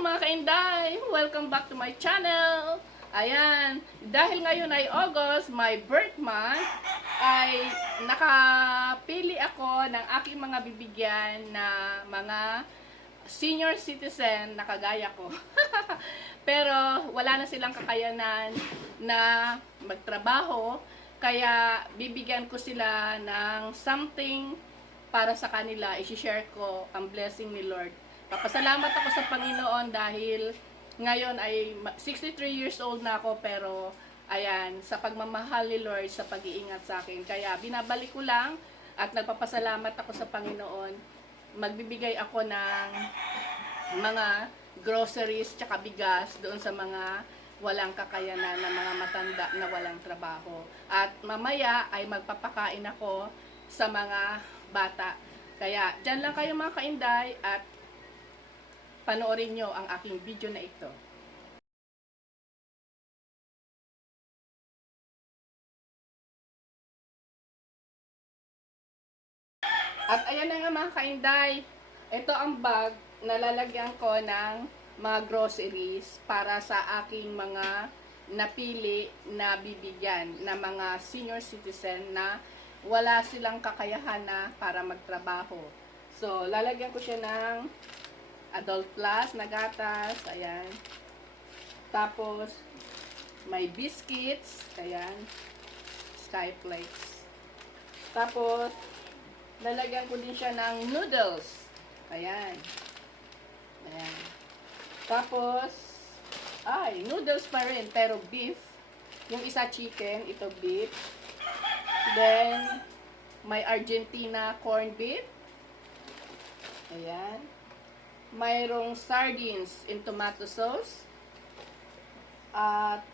mga kainday! Welcome back to my channel! Ayan, dahil ngayon ay August, my birth month, ay nakapili ako ng aking mga bibigyan na mga senior citizen na kagaya ko. Pero wala na silang kakayanan na magtrabaho, kaya bibigyan ko sila ng something para sa kanila, i-share ko ang blessing ni Lord. Papasalamat ako sa Panginoon dahil ngayon ay ma- 63 years old na ako pero ayan, sa pagmamahal ni Lord sa pag-iingat sa akin. Kaya binabalik ko lang at nagpapasalamat ako sa Panginoon. Magbibigay ako ng mga groceries tsaka bigas doon sa mga walang kakayanan na mga matanda na walang trabaho. At mamaya ay magpapakain ako sa mga bata. Kaya dyan lang kayo mga kainday at panoorin nyo ang aking video na ito. At ayan na nga mga kainday, ito ang bag na lalagyan ko ng mga groceries para sa aking mga napili na bibigyan na mga senior citizen na wala silang kakayahan na para magtrabaho. So, lalagyan ko siya ng adult plus na gatas, ayan. Tapos, may biscuits, ayan. Skyflakes. Tapos, lalagyan ko din siya ng noodles. Ayan. Ayan. Tapos, ay, noodles pa rin, pero beef. Yung isa chicken, ito beef. Then, may Argentina corned beef. Ayan. Mayroong sardines in tomato sauce. At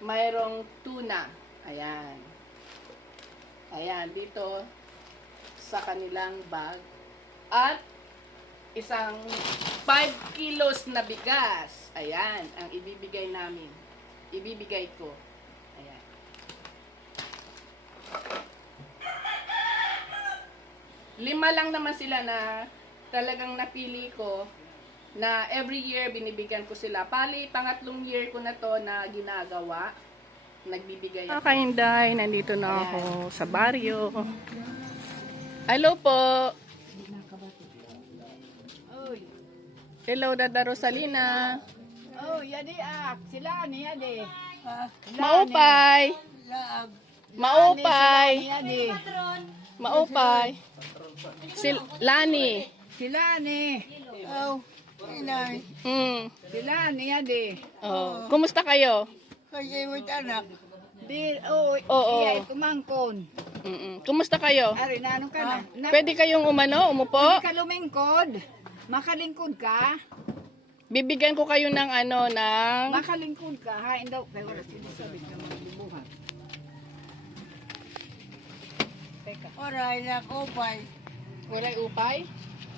mayroong tuna. Ayan. Ayan, dito sa kanilang bag. At isang 5 kilos na bigas. Ayan, ang ibibigay namin. Ibibigay ko. Ayan. Lima lang naman sila na talagang napili ko na every year binibigyan ko sila. Pali, pangatlong year ko na to na ginagawa. Nagbibigay ako. Kainday, nandito na ako sa baryo. Hello po. Hello, Dada Rosalina. Oh, yadi ak. Sila ni yadi. Maupay. Maupay. Maupay. Sil Lani. Sila ni. Oh. Inay. Mm. Sila ni yadi. Oh. Kumusta kayo? Kasi mo anak. Di, oh, Oo. iyay kumangkon. Mm-mm. Kumusta kayo? Ari, na ano ka na? na Pwede kayong umano, umupo? Pwede ka lumingkod. Makalingkod ka. Bibigyan ko kayo ng ano, ng... Makalingkod ka. Ha, indaw. Kaya wala sinasabi ka mga libuhan. Teka. Oray na kupay. Walay upay?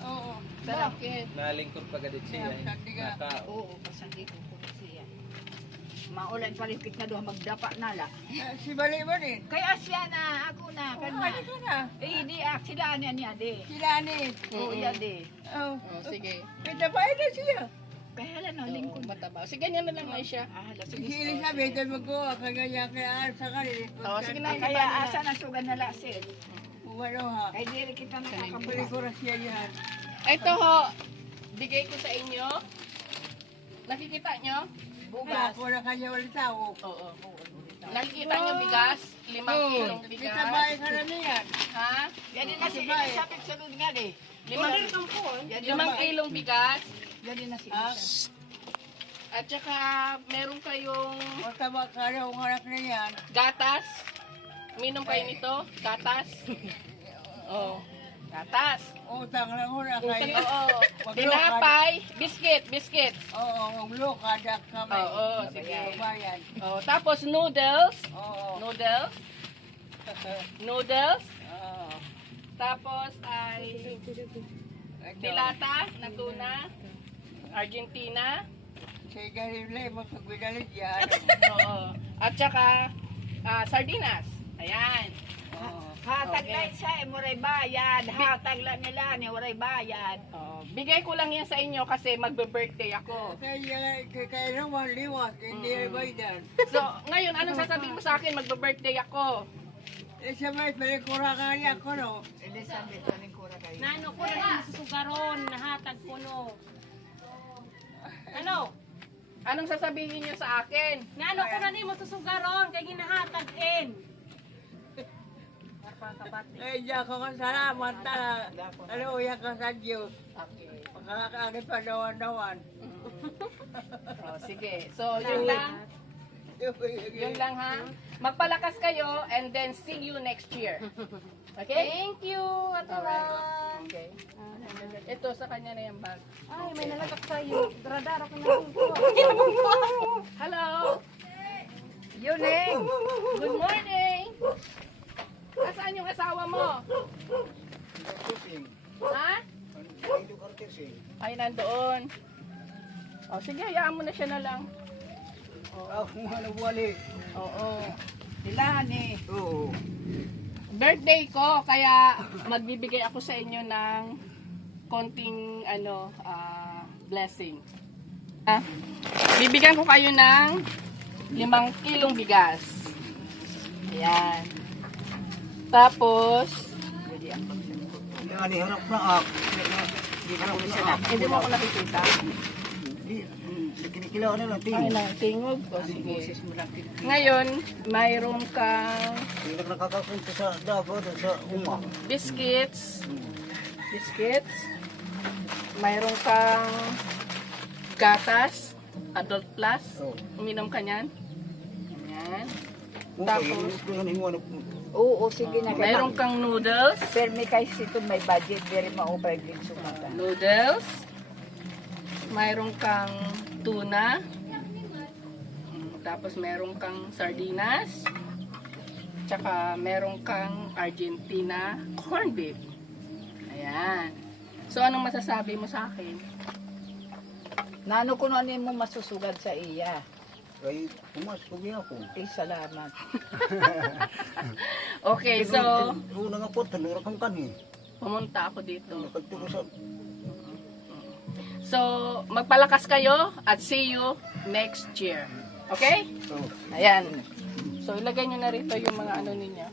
Oo. Bakit? Nalingkod pa gadit siya. eh. Sandiga. Naka, Oo, pasanggi ko po siya. Maulay palikit na doon magdapa nala. Ah, Si Bali ba rin? Kaya siya na, ako na, Oh, kana. ano ka na? Eh, di ak, sila niya niya di. Sila ni. Oo, yan di. Oh. Oh, sige. Pinapay na siya. Kaya hala na, Oo, lingkod. mataba. Sige, ganyan na lang na siya. Ah, hala, Si sige. Elizabeth ay magawa kagaya kaya sa kanila. Oo, sige na. Kaya asa na sugan na lasin. Wala ha. Kaya di rin kita nakakabuli. Pelikura siya yan. Ito ho, bigay ko sa inyo. Nakikita nyo? Bugas. Wala kanya ulit tao. Oo. Nakikita nyo bigas? Limang kilong bigas. Pinapay ka na niyan. Ha? Yan din na si Sabay. Isabel sunod nga di. Limang, limang kilong bigas. Yan din na si Ah. Isabel. At saka, meron kayong Mataba ka na kung anak na yan. gatas. Minom kayo nito? Gatas? Oo. Gatas. Utang lang ho na kayo. oo. Wag Tinapay. Biscuit, biscuit. Oo, maglo ka dak kami. Oo, sige. Bayan. Oh, tapos noodles. Oo. Noodles. Noodles. Oo. Tapos ay dilata na tuna. Argentina. Sige, sa gudalit yan. Oo. At saka ah, sardinas. Ayan. Oo. Hatag Okay. lang siya, eh, muray bayad. Hatag lang nila, ni muray bayad. Oh, bigay ko lang yan sa inyo kasi magbe-birthday ako. Kaya kaya naman liwas, hindi Mm-mm. baydan. So, ngayon, anong sasabihin mo sa akin? Magbe-birthday ako. Eh sa may palikurangan niya ko no. Elizabeth, anong kura kayo? Nano ko na sugaron, nahatag ko no. Ano? Anong sasabihin niyo sa akin? Nano ko na ni mo sugaron, kay ginahatag in. Eh diya ko ka salamat ta. Ano uya ka sa Diyos. Okay. Makakaani pa dawan-dawan. Oh, sige. So, yun lang. Yun lang ha. Magpalakas kayo and then see you next year. Okay? Thank you, Alright. Okay. Ito sa kanya na yung bag. Ay, may nalagak sa'yo. Radar ako na Hello. Yun eh. Good morning. Nasaan yung asawa mo? Ha? Ay, nandoon. O, sige, hayaan mo na siya na lang. Ako nga nabwali. Oo. Sila ni. Oo. Birthday ko, kaya magbibigay ako sa inyo ng konting, ano, ah, blessing. Ah, bibigyan ko kayo ng limang kilong bigas. Ayan. Tapos, Yan, harap na ak. hindi mo ako nakikita. Kinikilaw na lang, Ay, natingog ko. Sige. Ngayon, mayroon kang Hindi na nakakakunta sa dago, sa uma. biscuits. Biscuits. Mayroon kang gatas. Adult plus. Oh. Uminom ka niyan. Ayan. Tapos, Oo, sige na. Mayroon kang noodles. Permi kay sito may budget, very maupay din sumata. Noodles. Mayroon kang tuna. Mm, Tapos meron kang sardinas. Tsaka meron kang Argentina corned beef. Ayan. So, anong masasabi mo sa akin? Nano ko na mo masusugad sa iya. Ay, pumas ko biya ko. Eh, salamat. Okay, so, Una nga po, tanura kang kani. pumunta ako dito. Nakagtulo sa... So, magpalakas kayo at see you next year. Okay? Ayan. So, ilagay nyo na rito yung mga ano ninyo.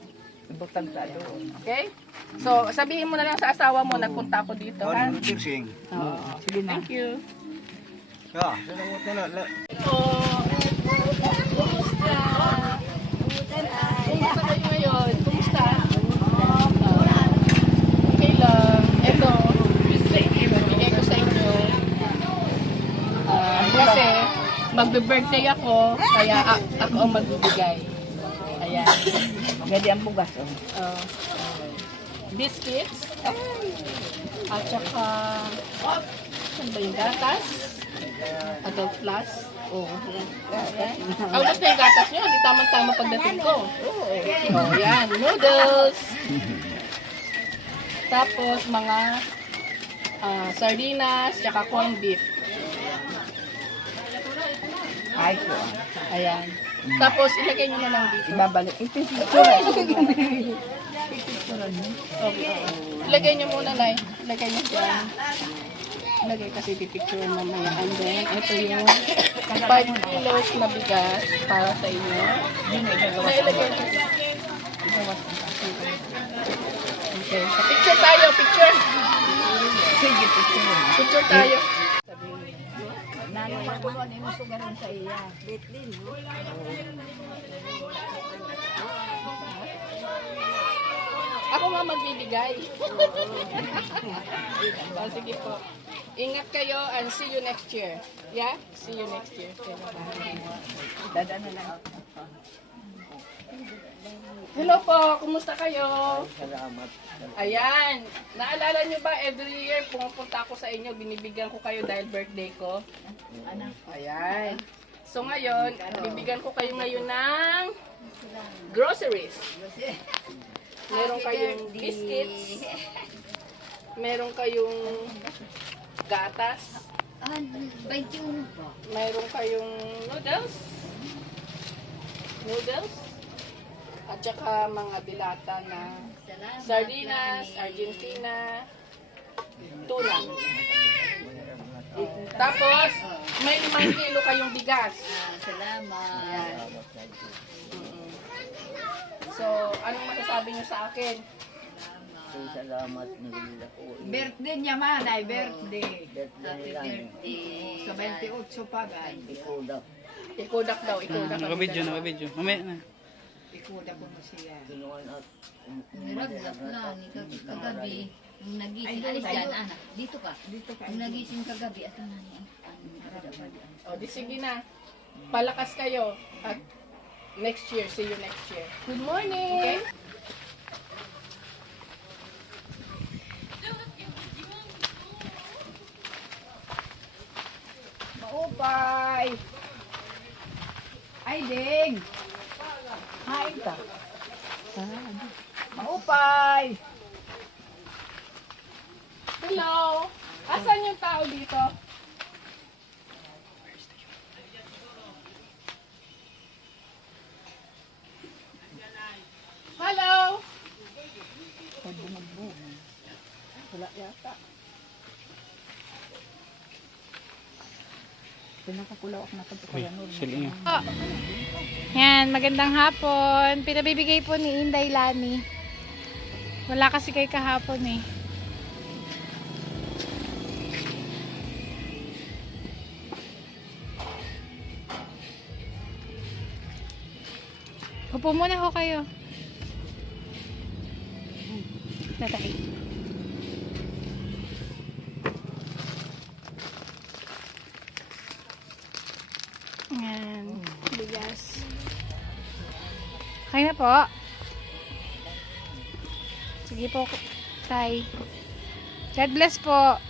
Butang sa doon. Okay? So, sabihin mo na lang sa asawa mo, nagpunta ako dito, ha? Ano. Sige na. Thank you. Ah, salamat na lang. Ito. Kumusta? Kumusta kayo ngayon? Kumusta? Okay lang. Ito. Bigay ko sa inyo. Ah, kasi, magbe-birthday ako, kaya a- ako ang magbibigay. Ayan. Gadi ang bugas. Oh. Uh, biscuits. At saka, saan ba yung gatas? Adult plus. Oo. Ayan. Ang gusto yung gatas nyo, hindi tamang-tama pagdating ko. Oh, yan. Noodles. Tapos, mga ah, sardinas, tsaka corned beef. Ay ko. Ayan. Tapos, ilagay nyo na lang dito. Ibabalik. Ito yung Okay. Ilagay niyo muna, Nay. Ilagay niyo dyan. Ilagay kasi pipicture mamaya. And then, ito yung 5 kilos na bigas para sa inyo. Na ilagay niyo. Okay. Picture tayo, picture. Sige, sige. Picture tayo. Na ko ni mo sugaron sa iya. Bitlin. Ako nga magbibigay. oh, sige po. Ingat kayo and see you next year. Yeah? See you next year. Okay, bye-bye. Dada na lang. Hello po, kumusta kayo? Salamat. Ayan, naalala nyo ba every year pumupunta ako sa inyo, binibigyan ko kayo dahil birthday ko? Ayan. So ngayon, bibigyan ko kayo ngayon ng groceries. Meron kayong biscuits. Meron kayong gatas. Meron kayong noodles. Noodles. At saka mga dilata na sardinas, Argentina, tuna. Tapos, may limang kilo kayong bigas. Salamat. So, anong masasabi niyo sa akin? Salamat nila ko. Birthday niya man ay birthday. Birthday. Sa 28 pa gan. Ikuda. Ikudak daw, ikudak. Nakabidyo, nakabidyo. Mamaya na. Ikuda ko mo siya. Kinuwan at Niraglap na ni kag- kagabi. Nung nagising, alis dyan, anak. Dito ka. Dito ka. Nung nagising kagabi, at ano ni O, di sige na. Palakas kayo. At next year, see you next year. Good morning! Okay? Maupay. Ay, ding. Hain ka. Maupay. Hello! Asan yung tao dito? Pinakakulaw ako na pagkakayan mo. Siling. Yan, magandang hapon. Pinabibigay po ni Inday Lani. Wala kasi kay kahapon eh. Upo muna ho kayo. Tatay. Po. Sige po, tay. God bless po.